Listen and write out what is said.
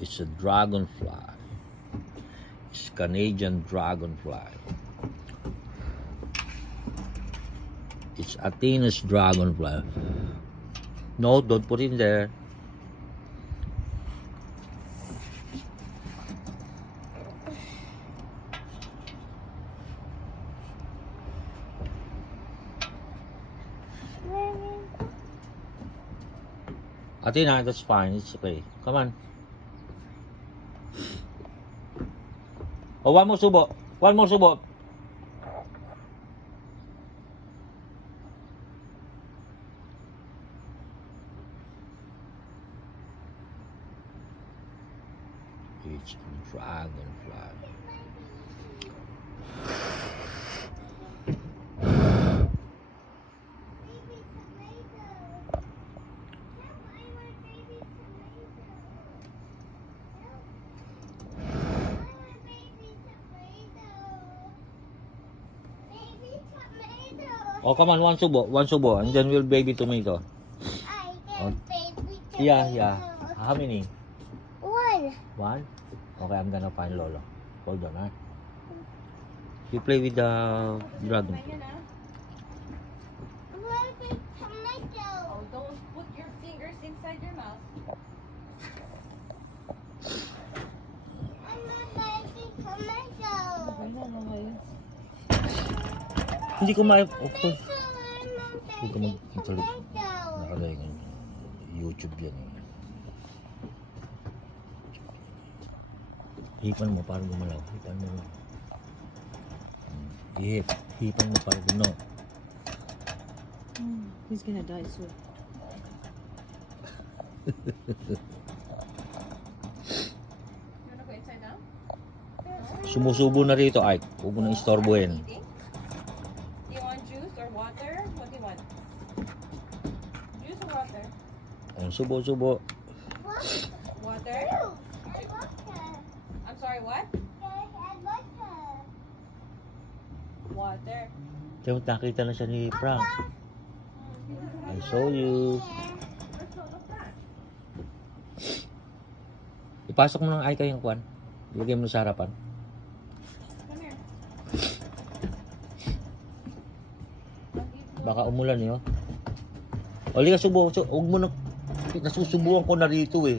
It's a dragonfly. It's Canadian dragonfly. It's Athena's dragonfly. No, don't put it in there. Athena, that's fine. It's okay. Come on. Oh, one more subo. One more subo. It's a dragonfly. Oh, come on, one subo, and then we'll baby tomato. I get baby tomato. Yeah. How many? One. One? Okay, I'm gonna find Lolo. Hold on, huh? You play with the dragon. Baby tomato. Oh, don't put your fingers inside your mouth. I'm a baby tomato. Hindi ko ma... Okay. I'm a Huwag ka baby mag-salita. tomato. Nakalagay ng YouTube yan eh. Hipan mo para gumalaw. Hipan mo. Hipan mo para gumalaw. He's gonna die soon. You wanna go inside now? Sumusubo na rito, Ike. Huwag mo nang istorbohin. Eating? Do you want juice or water? What do you want? Juice or water? Ayun, subo. What? Water? I water. I'm sorry, what? I water. Water. Kaya nakita na siya ni Frank. I saw you. Ipasok mo ng Ike yung kwan. Ilagay mo sa harapan. Come here. Baka umulan yun. O, liga, subo. Huwag mo na... Nasusubuan ko na rito eh.